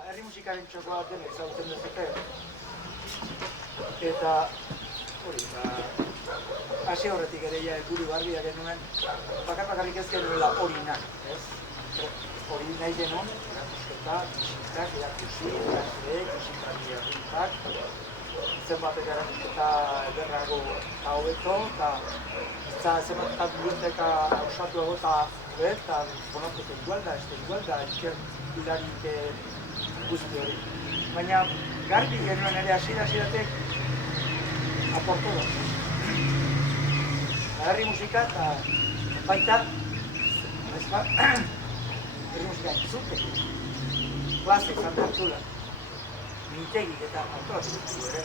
Herri musikaren txokoa dena ezagutzen dezute. Eta hori, hasi horretik ere guri barbia genuen, bakarrik ez genuela hori nahi, ez? Hori nahi genuen, erakusketak, musikak, erakusi, erakzeek, musikari herritak, zenbatek erakusketa ederrago eta hobeto, eta zenbatek biblioteka osatuago eta fonoteko igualda, iker hilarik guzti hori. Baina garbi genuen ere hasieratik aporto da. Herri musika eta baita herri musika entzuteko. Klase izan behar zula. Mintegik eta antolatu dut ere.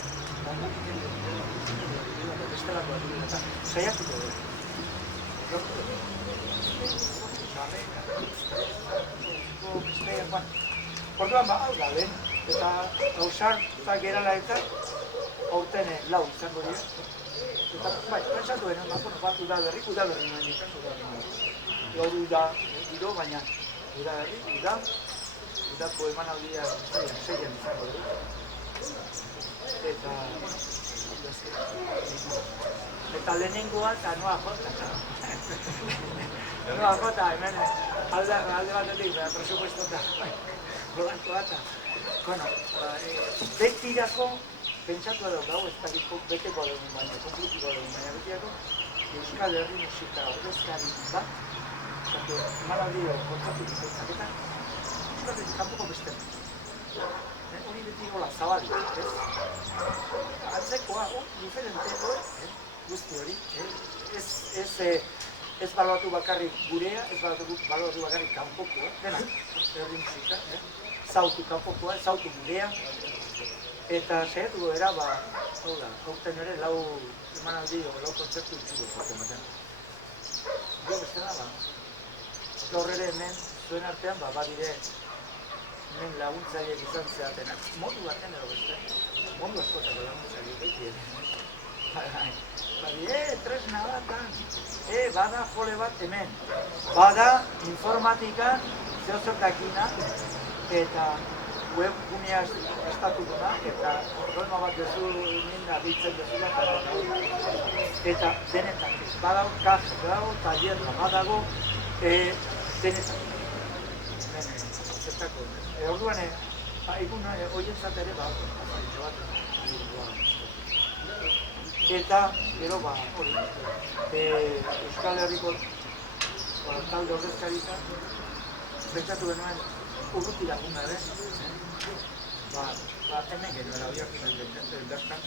Bestelako bat dut eta saiatuko dut. Orduan hau da, lehen, eta hausarta gerala eta aurten lau izango dira. Eta, pentsatu benen, bat udaberri nuen ikasatu da. Gaur giro, baina udako emanaldia seian izango dira. Eta lehenengoa eta noa jota. Noa jota, hemen alde batetik, presupuestota. Golankoa eta, betirako pentsatu edo gau, ez dakiko beteko dugu baina, konplitiko dugu baina betirako Euskal Herri musika ordezkari bat, zato, emanaldio kontzatu ditzaketa, Euskal Herri kanpoko beste. Hori beti gola zabalik, ez? Antzekoa, diferente, guzti hori, ez baloatu bakarrik gurea, ez baloatu bakarrik kanpoko, dena, herri musika, zautu kanpokoa, zautu gurea, eta saiatuko era, hauten ere lau emanaldi o lau kontzertu itxugo zaten batean. Gero bestena, gaur ere hemen, zuen artean, badire hemen laguntzaileek izan zeatenak, modu baten edo beste, modu askotako laguntzaileek beti ere. Tresna bat, bada jole bat hemen, bada informatika zeozertakina eta webgunea estatutuna eta problema bat dezu nina ditzen dezula eta denetan, badau kaje, badau taller, badago denetan. Orduan, egun horientzat ere eta, gero, hori, Euskal Herriko talde ordezkarika, pentsatu genuen urruti laguna ere, hemen genuela horiak inentzen bertan,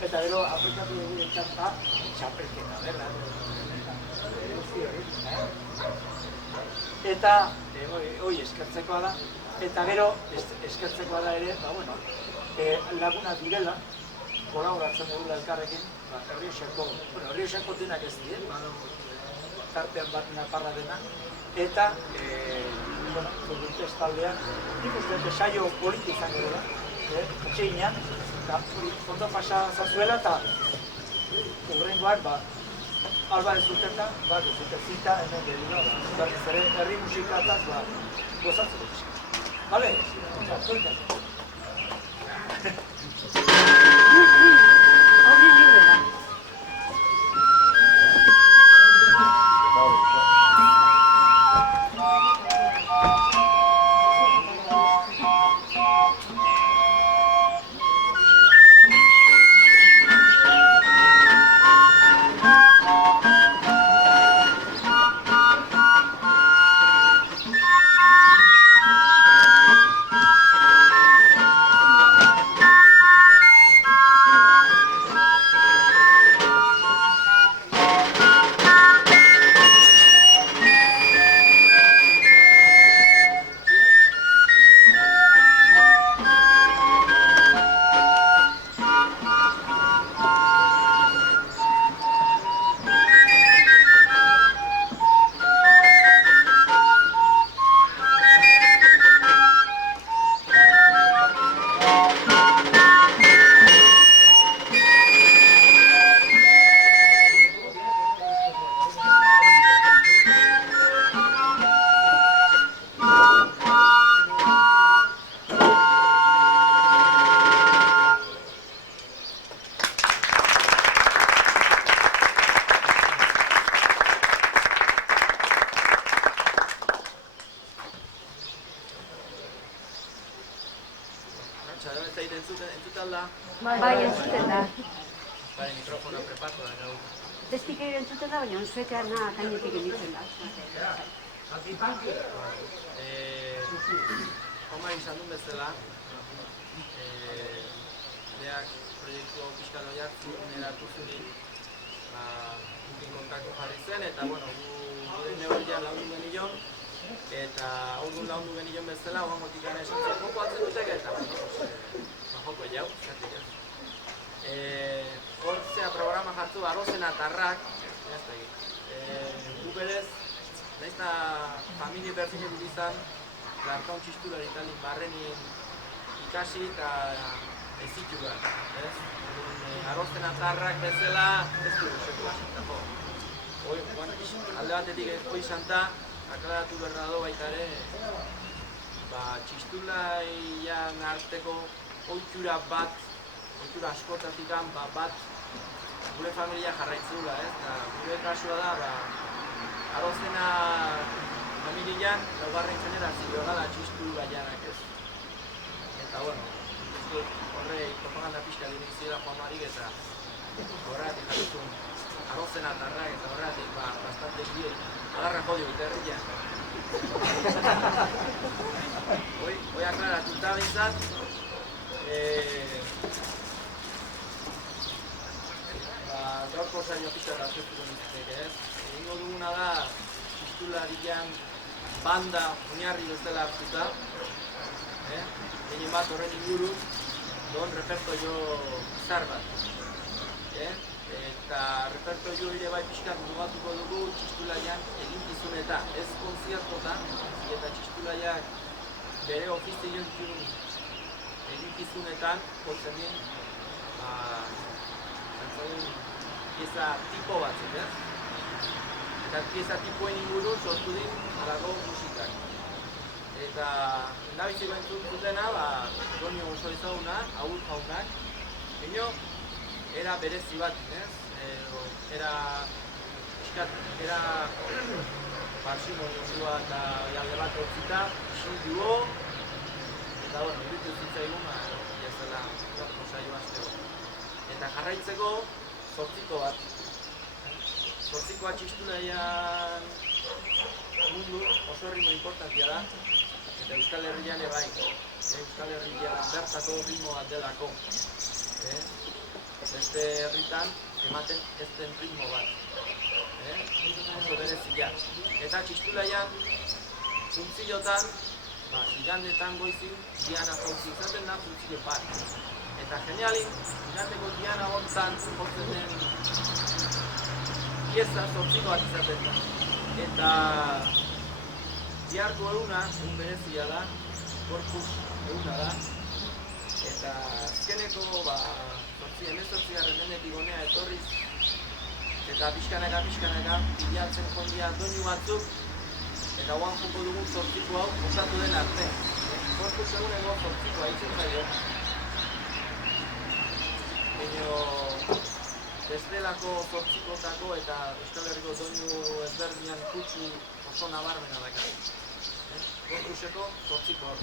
eta gero, aplikatu dugu entzanta, txapelketa, berda, eta, hori eskertzekoa da, eta gero, eskertzekoa da ere, laguna direla, kolaboratzen dugula elkarrekin, Errioxako denak ez dira, tartean bat naparra dena, eta, Zurduntez taldean, nik uste saio politi izango dela, atxeinean, ondo pasa zazuela, eta horrengoan, alba ez duteta, zita hemen geduna, berriz ere, herri musikataz, gozatzen dut. Bale? Zuetan. Hori libre da. zait entzutan da? Bai, entzuten da. Bai, mikrofonoa prepatu da, gau. Testik ere entzuten da, baina onzuetean kainetik emitzen da. Omar izan duen bezala, beak proiektu hau pixka doi hartu, eratu zunin, gukin kontaktu jarri zen, eta gure neurrian laundu genion, eta orduan laundu genion bezala, oan gotikan esan zen, joko atzen dutek, eta joko jau, zertik ez. Hor zea programa jartu, Arozena Tarrak, gu berez, nahiz eta familie berdinen izan, larkaun txistulari talik barrenin ikasi eta ez zitugan. Arozena Tarrak bezala, ez dugu sekula sentako. Alde batetik hoi santa, aklaratu berra do baita ere, txistulaian arteko ohitura bat, ohitura askotatik bat, gure familia jarraitzula, eta gure kasua da, Arozena familian, laugarren generazioa da txistulaianak ez. Eta, horre propaganda pixka dinik zira Juan Marik eta horretik jarrizun Arozena Tarrak eta horretik bastante bide agarra jodio eta herriak. Hoi aklaratuta bintzat, gaurko saio pixka eta aztertuko nintzek ez. Egingo duguna da, txistularian banda oinarri bezala hartuta, gehien bat horren inguru, don repertoio zar bat. Eta repertoio ere bai pixkat mugatuko dugu txistulaian eginkizunetan, ez konziertotan, eta txistulaiak bere ofizioen eginkizunetan, jotzen dien, pieza tipo batzuk, ez? Eta pieza tipoen inguru sortu din halako musikak. Eta endabiziko entzutena, Donio oso ezaguna, Agur jaunak, baina era berezi bat, era parsimoniozua eta alde bat hortzita, isil dugu, eta iruditu zitzaigun, jazela, gaurko saio hasteko. Eta jarraitzeko, zortziko bat. Zortzikoa txistulaian mundu oso ritmo importantia da, eta Euskal Herrian ebai. Euskal Herrian bertako ritmo bat delako. Beste herritan ematen ez den ritmo bat. Oso berezia. Eta txistulaian, funtziotan, igandetan goizin, diana zortzi izaten da funtzio bat. Eta genialin, igandeko diana hontan jotzen den pieza zortziko bat izaten da. Eta biharko eguna, egun berezia da, Corpus eguna da. Eta azkeneko, emezortzigarren mendetik honea etorriz, eta pixkanaka, pilatzen jondia doinu batzuk, eta guan joko dugun zortziko hau osatu den arte. Corpus eguneko zortzikoa izen zaio. Baina bestelako zortzikotako eta Euskal Herriko doinu ezberdinan kutsu oso nabarmena dakar. Corpuseko zortziko hor.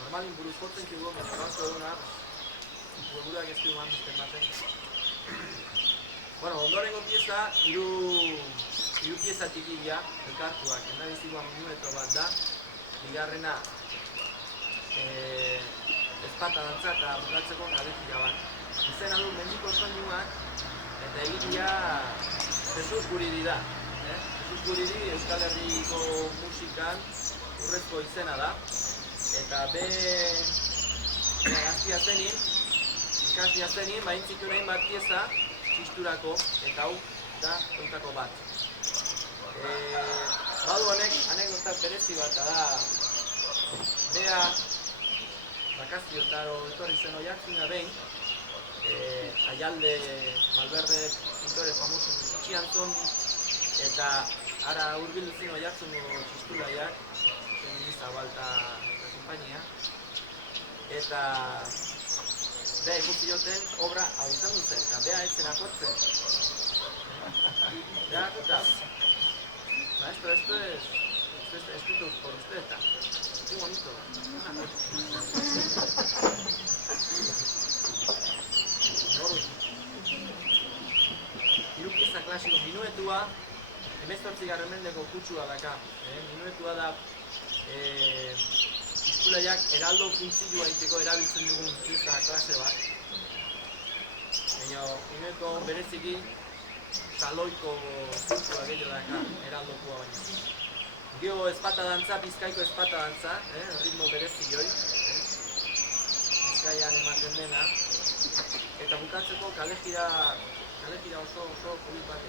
Normalin buruz jotzen txugu, mentzioanko duguna, buruak ez du eman bizten baten. Bueno, ondorengo pieza, hiru pieza txiki dira, elkartuak, endabizikoa minueto bat da, bigarrena ezpata dantza eta bukatzeko kalejira bat. Izena du mendiko soinuak, eta egitea Jesus Guridi da. Jesus Guridi Euskal Herriko musikan urrezko izena da, eta ikastia zenin, baintzitu nahin bat pieza, txisturako, eta hau da kontako bat. Badu honek, anekdotak berezi bat da, bea bakaziotaro etorri zen oiartzuna behin, Aialde Malberde pintore famoso txian zon, eta ara hurbildu zin oiartzungo txistulaiak, Zabalta kompainia, eta bea ikusi joten obra hau izan duzen, eta bea ez zen akortzen. Bea akuta. Esto es escrito por usted, qué bonito. Hiru pieza klasiko minuetua, 18. mendeko kutsua daka. Minuetua da txistulaiak eraldo funtzioa egiteko erabiltzen dugun pieza klase bat. Baina minueto bereziki saloiko funtzioa gehiago daka eraldokoa baina. Gero ezpata dantza, Bizkaiko ezpata dantza, ritmo berezi joi. Bizkaian ematen dena. Eta bukatzeko kalejira oso polit bat.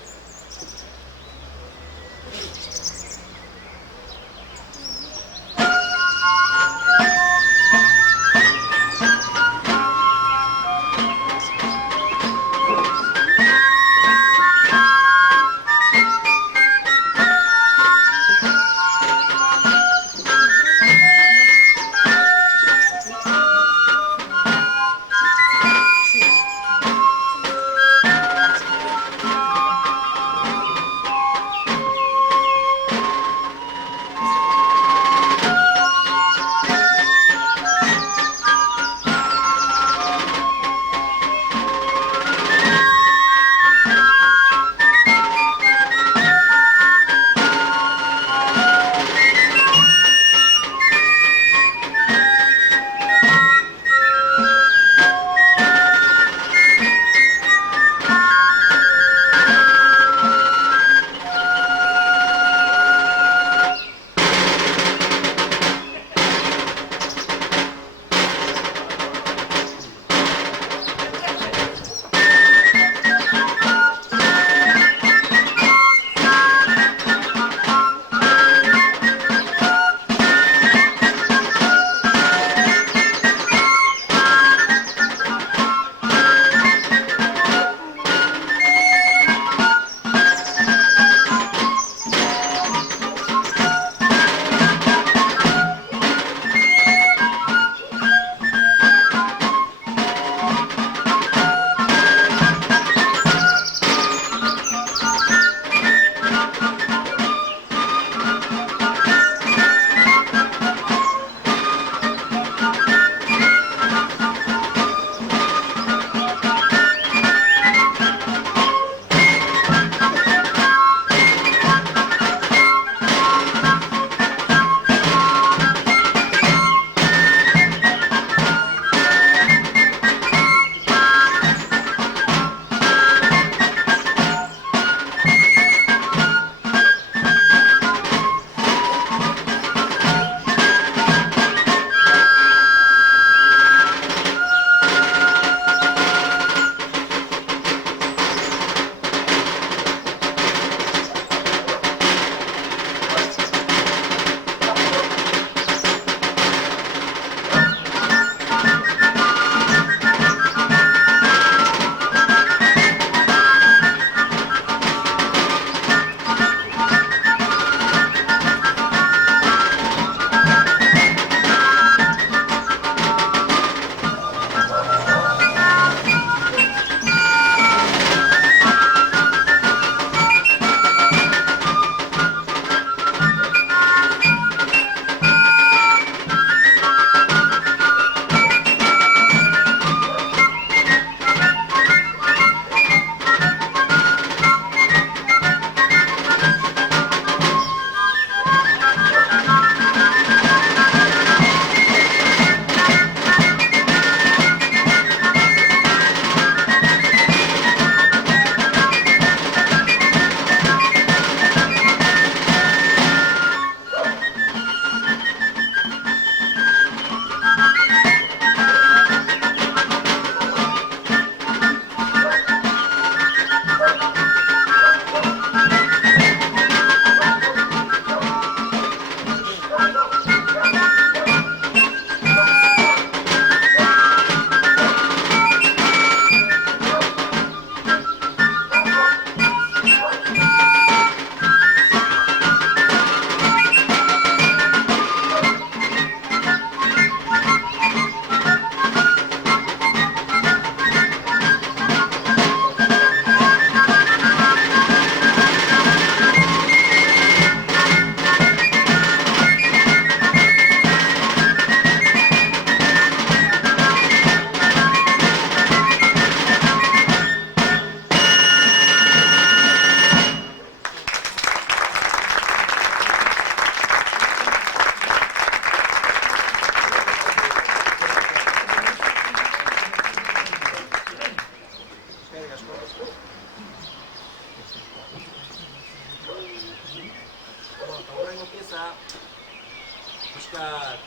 pixka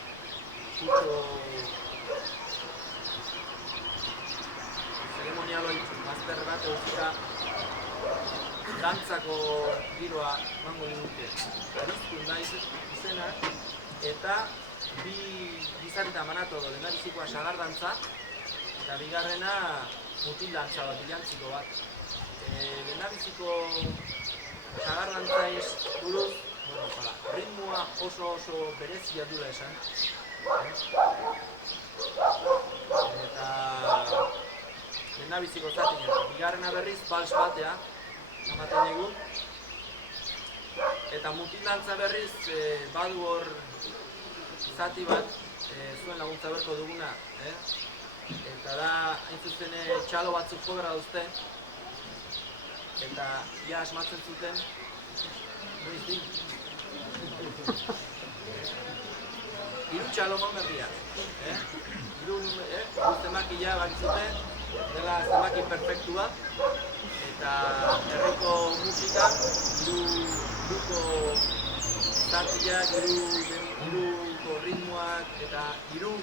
kurtso zeremonialoi master bat eukita dantzako giroa emango digute. Arizkun da izena, eta bi gizarita manatu edo lehendabizikoa sagar dantza, eta bigarrena mutil dantza bat, bilantziko bat. Lehendabiziko sagar dantzaiz buruz, ritmoa oso berezia dula esan. Eta lehendabiziko zatik, bigarrena berriz bals batea ematen egun. Eta mutil dantza berriz badu hor zati bat zuen laguntza berko duguna. Eta da, hain zuzen txalo batzuk jogera duzte. Eta ja asmatzen zuten, noiz di? Hiru txalo eman berria. Hiru zemaki ja bakizuten, dela zemaki perfektua. Eta herriko musika, hiruko zatiak, hiruko ritmoak eta hiru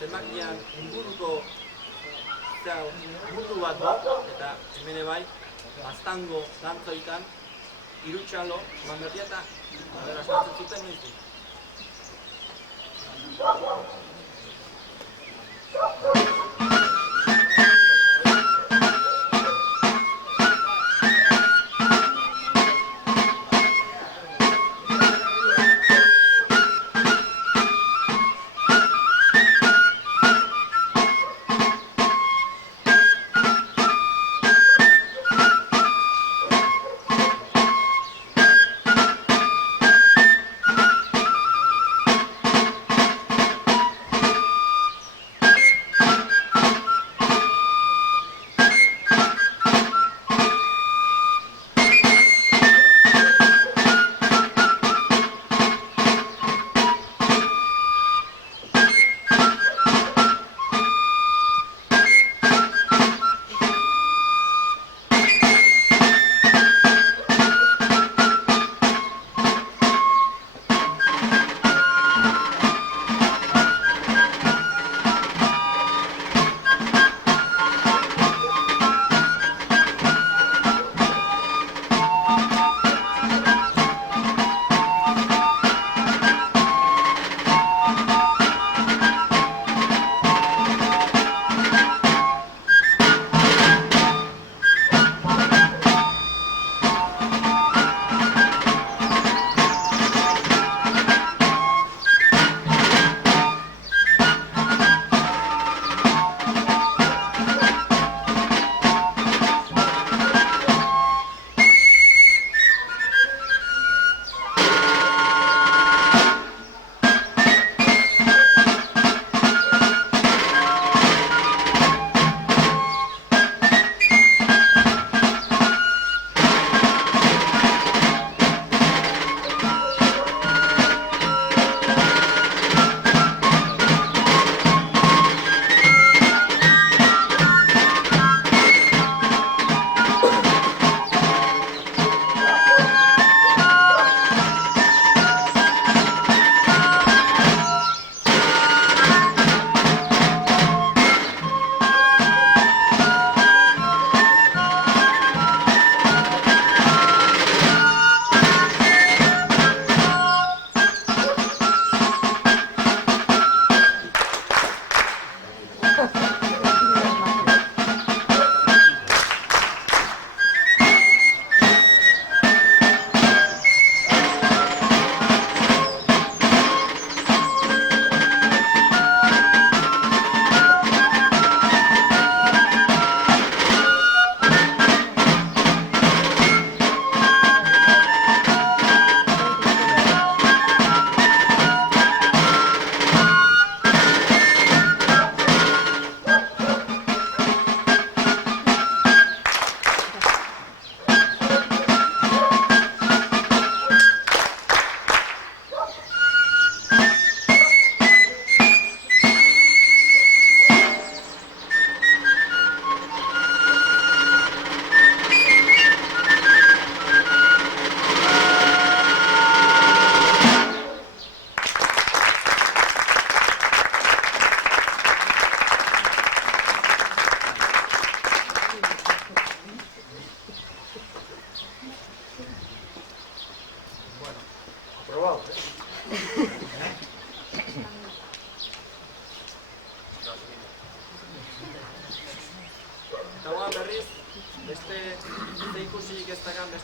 zemakian inguruko mundu bat bat, eta hemen bai, aztango dantzoitan, hiru txalo eman berria eta asmatzen zuten noiz du.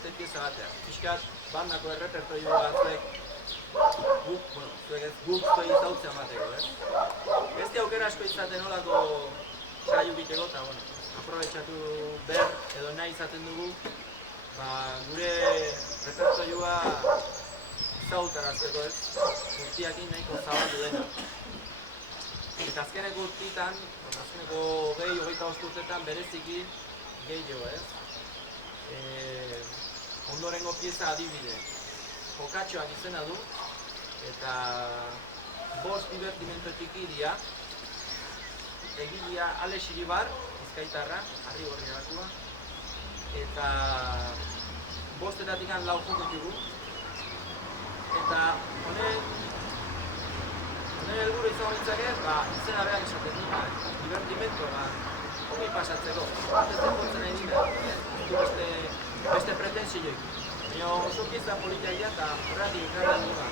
beste pieza batean. Piskat, bandako errepertorio batzuek guk zuei zautzea emateko, Beste aukera asko izaten olako saio biteko, eta aprobetxatu behar edo nahi izaten dugu, gure repertorioa zautarazteko, guztiakin nahiko zabaldu dena. Eta azkeneko urtitan, azkeneko 20-25 urtetan bereziki gehiago, ondorengo pieza adibide. Jokatxoak izena du, eta 5 divertimento txiki dira. Egilea Alex Iribar, Bizkaitarra, Arrigorriagakoa, eta 5-etatik 4 joko ditugu. Eta honen helburu izango litzake, izena berak esaten du, divertimento, ongi pasatzeko. Ez jotzen nahi dira, beste pretensioik. Baina oso pieza politia dira eta horretik ikarren dugu.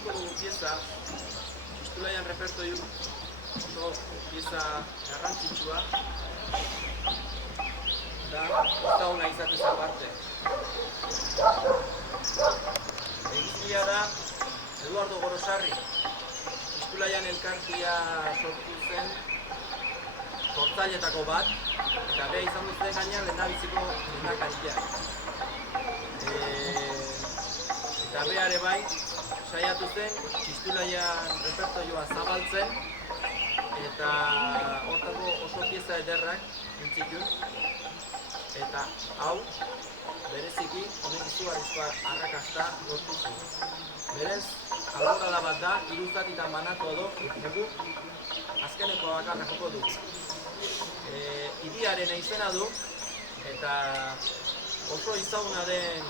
entzungo dugu pieza, Pistulaian repertoiu oso pieza garrantzitsua, da, ezaguna izatez aparte. Egizia da, Eduardo Gorosarri, Pistulaian elkartia sortu zen sortzailetako bat, eta bea izan duzten gainean lehendabiziko lehendakaria. Eta beare bai, saiatu zen, Pistulaian repertoioa zabaltzen, eta hortako oso pieza ederrak entzitun, eta hau, bereziki, honek izugarrizko arrakasta lortu zuen. Berez, alborada bat da, 3 zatitan banatu dugu, azkeneko bakarra joko du. Hiriaren izena du, eta oso ezaguna den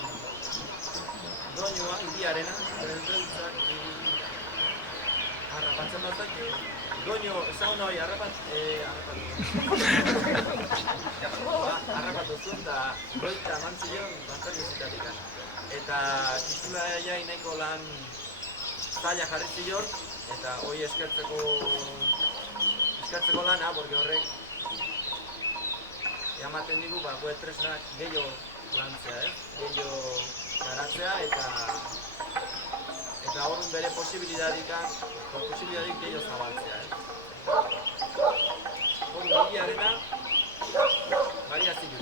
doinua, hiriarena, beltzak harrapatzen bat zaitu, doinu ezaguna hori harrapatu zuen, eta goita eman zion bastante zitatik. Eta Pistulaia nahiko lan zaila jarri zion, eta hori eskertzeko lana, porque horrek ematen digu, gure tresnak gehiago lantzea, gehiago garatzea, eta horren bere posibilidadik gehiago zabaltzea. Hori hiriarena, variazio.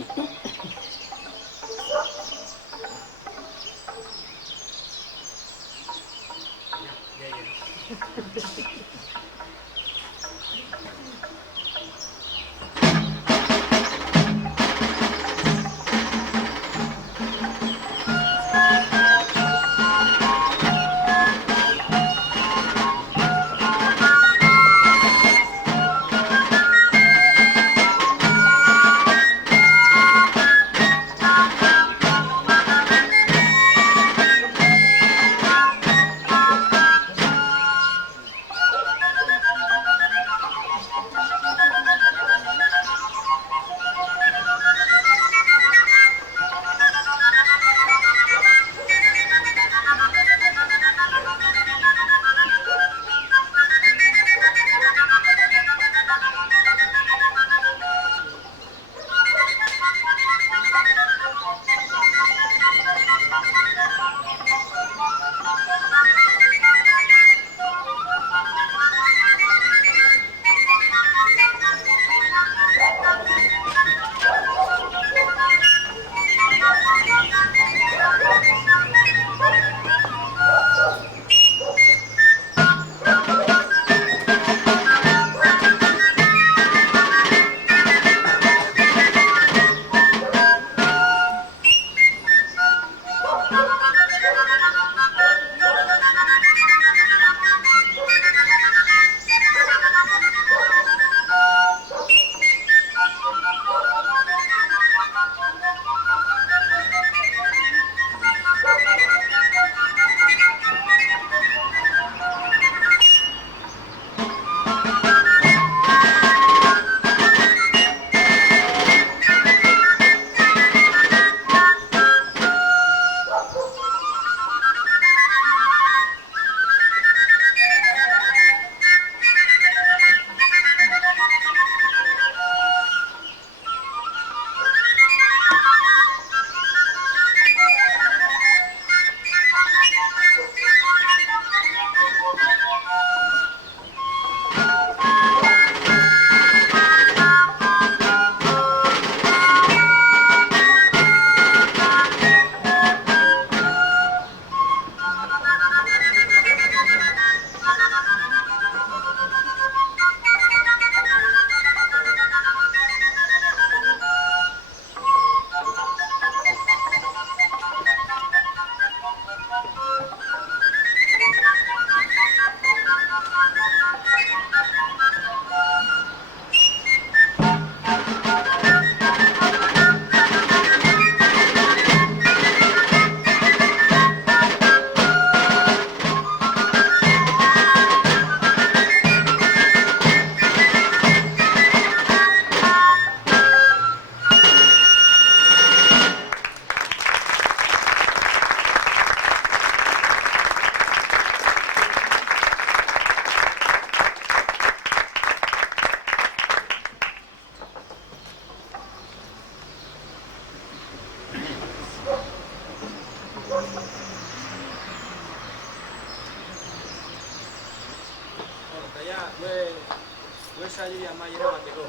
gure sailiri amaiera bateko.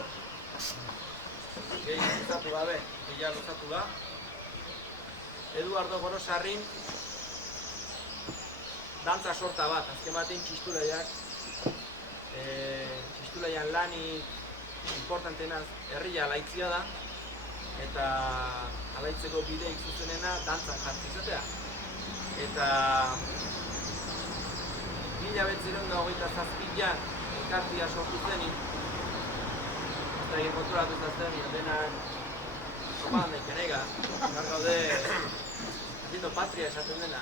Gehi gustatu gabe, gehiago gustatu da. Eduardo Gorosarrin dantza sorta bat, azken batean txistulaian lanik importantena herria alaitzia da, eta alaitzeko bideik zuzenena dantzan jartzi izatea. Eta 1927an elkartia sortu zenik, eta egin kontrolatu zazen, denak topadan daik enega, gar gaude haciendo patria esaten dena.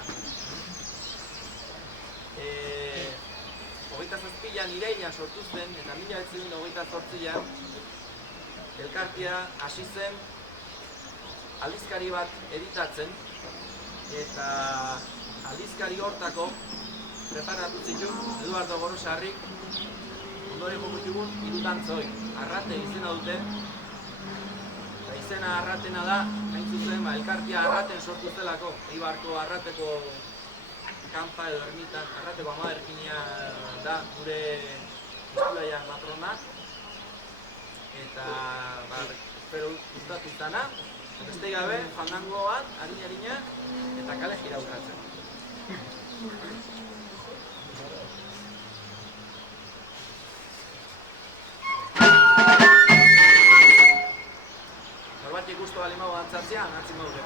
27an irailan sortu zen, eta 1928an elkartia hasi zen aldizkari bat editatzen, eta aldizkari hortako preparatu zituen Eduardo Gorosarrik ondoren joko ditugun 3 dantzoi. Arrate izena dute, eta izena arratena da, hain zuzen, elkartia arraten sortu zelako, Eibarko arrateko kanpa edo ermitan, arrateko ama erkina da gure txistulaian matrona, eta espero gustatu izana, beste gabe, fandango bat, harina, eta kale jira urratzen. Norbati gustu bali mau dantzatzea, natzi maure.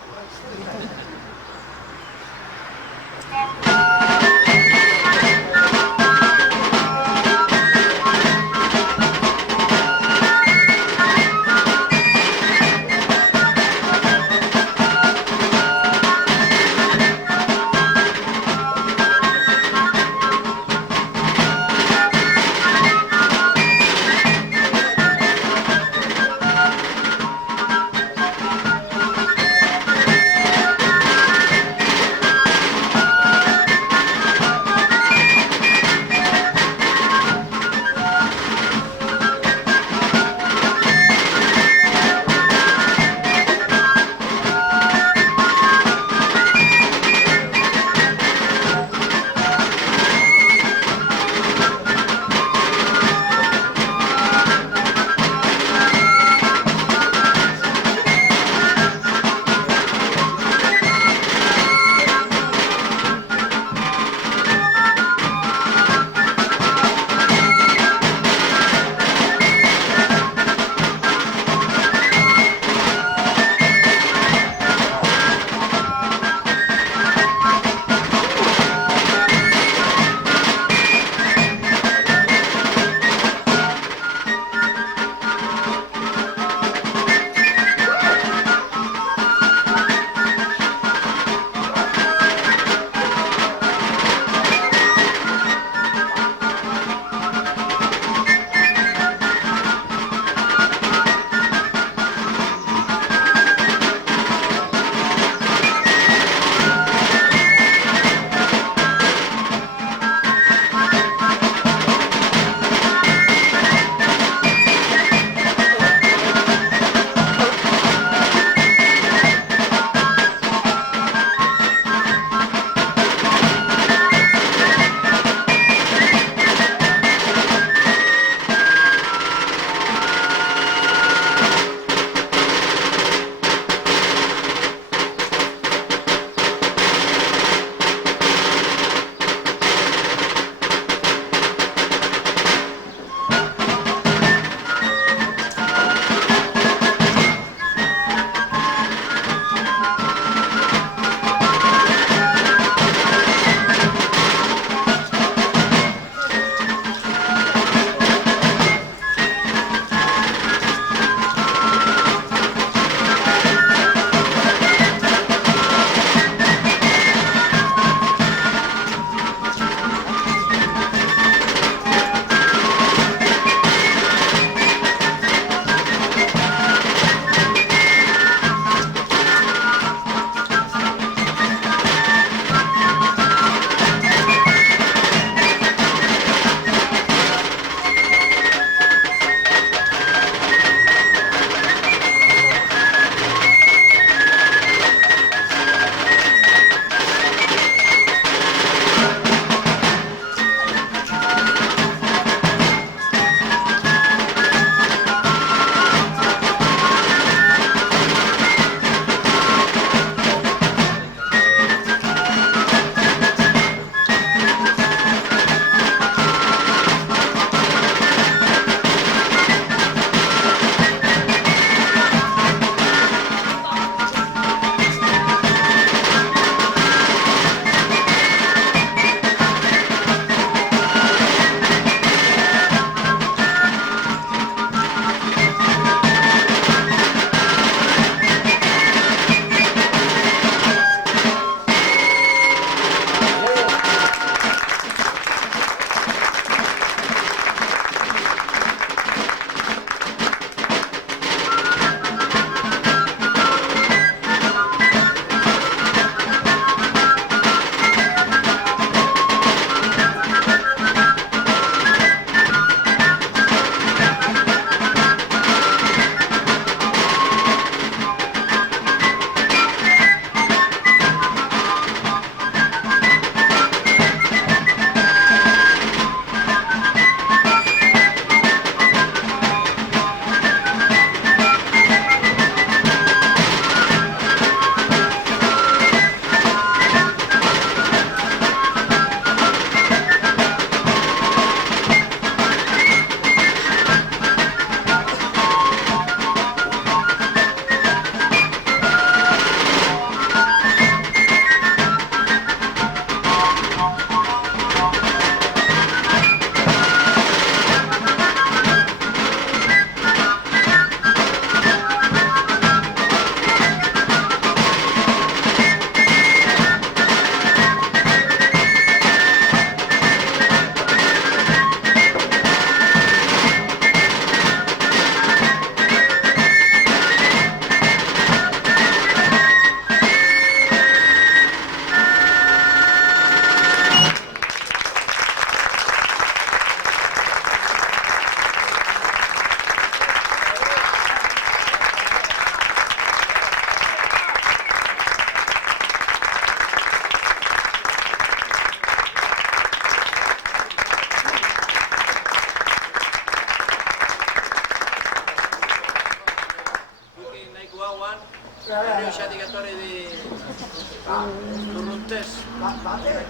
Lurruntes. Bat ere?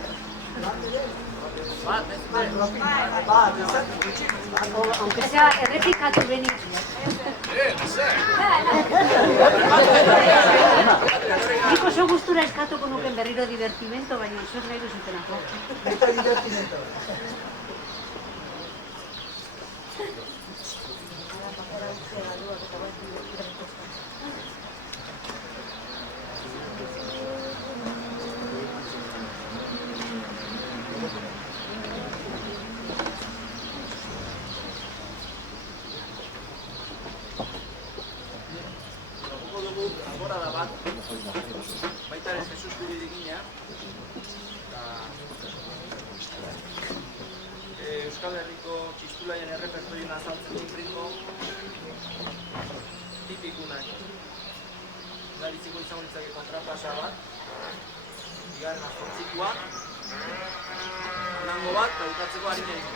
Bat, ez dut. Bat, izan gutxi. Aunque sea errepikatu benik. Nik oso gustura eskatuko nuken berriro divertimento, baina zuek nahi duzutenako. Eta divertimento. Agora da bat, baita ere Jesus guri digina, Euskal Herriko txistulaien errepertorioen azaltzen dut ritmo tipikunak. Garitziko izango litzake kontrapasa bat, bigarrena zortzikoa, nango bat, eta bukatzeko harinarik.